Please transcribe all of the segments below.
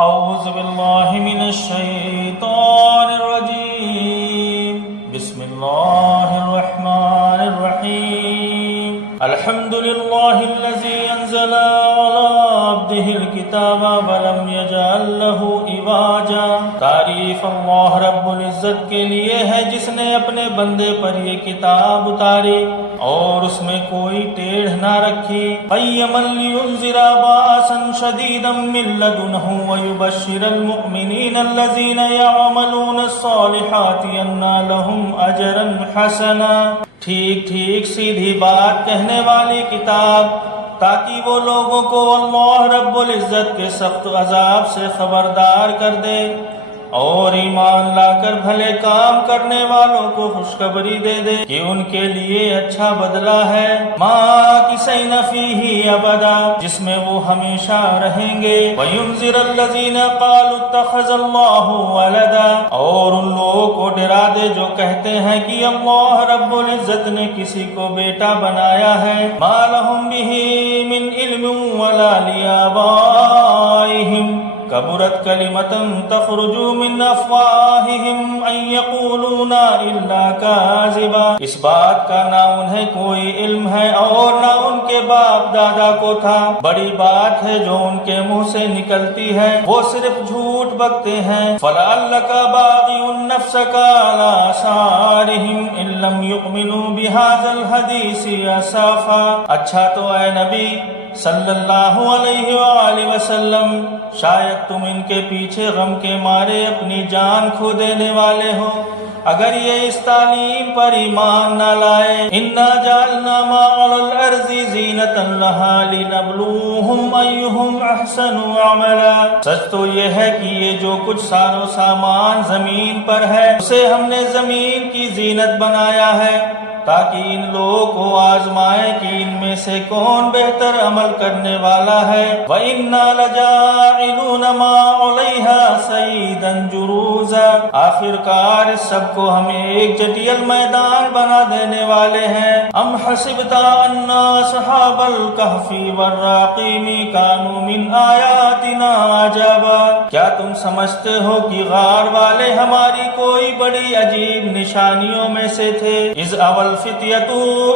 أعوذ بالله من الشيطان الرجيم بسم الله الرحمن الرحيم الحمد لله الذي أنزل على عبده الكتاب ولم يجعل له عوجا۔ تعریف اللہ رب العزت کے لیے ہے جس نے اپنے بندے پر یہ کتاب اتاری اور اس میں کوئی ٹیڑھ نہ رکھی۔ قیما لینذر باسا شدیدا من لدنہ ویبشر المؤمنین الذین یعملون الصالحات ان لہم اجرا حسنا۔ ٹھیک ٹھیک سیدھی بات کہنے والی کتاب تاکہ وہ لوگوں کو اللہ رب العزت کے سخت عذاب سے خبردار کر دے اور ایمان لا کر بھلے کام کرنے والوں کو خوشخبری دے دے کہ ان کے لیے اچھا بدلہ ہے۔ ماکثین فیہ ابدا، جس میں وہ ہمیشہ رہیں گے۔ وینذر الذین قالوا اتخذ اللہ ولدا، اور ان لوگوں کو ڈرا دے جو کہتے ہیں کہ اللہ رب العزت نے کسی کو بیٹا بنایا ہے۔ ما لہم بہ من علم ولا لآبائہم کبرت کلمۃ تخرج من افواہہم ان یقولون الا کاذبا۔ اس بات کا نہ انہیں کوئی علم ہے اور نہ ان کے باپ دادا کو تھا، بڑی بات ہے جو ان کے منہ سے نکلتی ہے، وہ صرف جھوٹ بکتے ہیں۔ فلعلک باغع نفسک علی آثارہم ان لم یؤمنوا بہذا الحدیث اسفا۔ اچھا تو اے نبی صلی اللہ علیہ وآلہ وسلم، شاید تم ان کے پیچھے غم کے مارے اپنی جان کھو دینے والے ہو اگر یہ اس تعلیم پر ایمان نہ لائے۔ انا جعلنا ما علی الارض زینۃ لہا لنبلوہم ایہم احسن عملا۔ سچ تو یہ ہے کہ یہ جو کچھ ساز و سامان زمین پر ہے اسے ہم نے زمین کی زینت بنایا ہے تاکہ ان لوگوں کو آزمائے کہ ان میں سے کون بہتر عمل کرنے والا ہے۔ وَإِنَّا لَجَاعِلُونَ مَا عَلَيْهَا صَعِيدًا جُرُوزًا۔ آخر کار اس سب کو ہمیں ایک جٹیل میدان بنا دینے والے ہیں۔ ام حسبت ان اصحاب الکہف والرقیم کانوا من آیاتنا عجبا۔ کیا تم سمجھتے ہو کہ غار والے ہماری کوئی بڑی عجیب نشانیوں میں سے تھے؟ اذ اول الفتية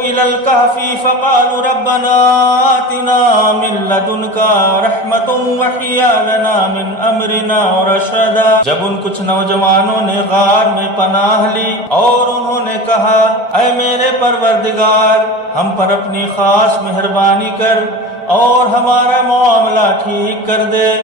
إلى الكهف فقالوا ربنا آتنا من لدنك رحمة وهيئ لنا من أمرنا رشدا۔ جب ان کچھ نوجوانوں نے غار میں پناہ لی اور انہوں نے کہا اے میرے پروردگار ہم پر اپنی خاص مہربانی کر اور ہمارا معاملہ ٹھیک کر دے۔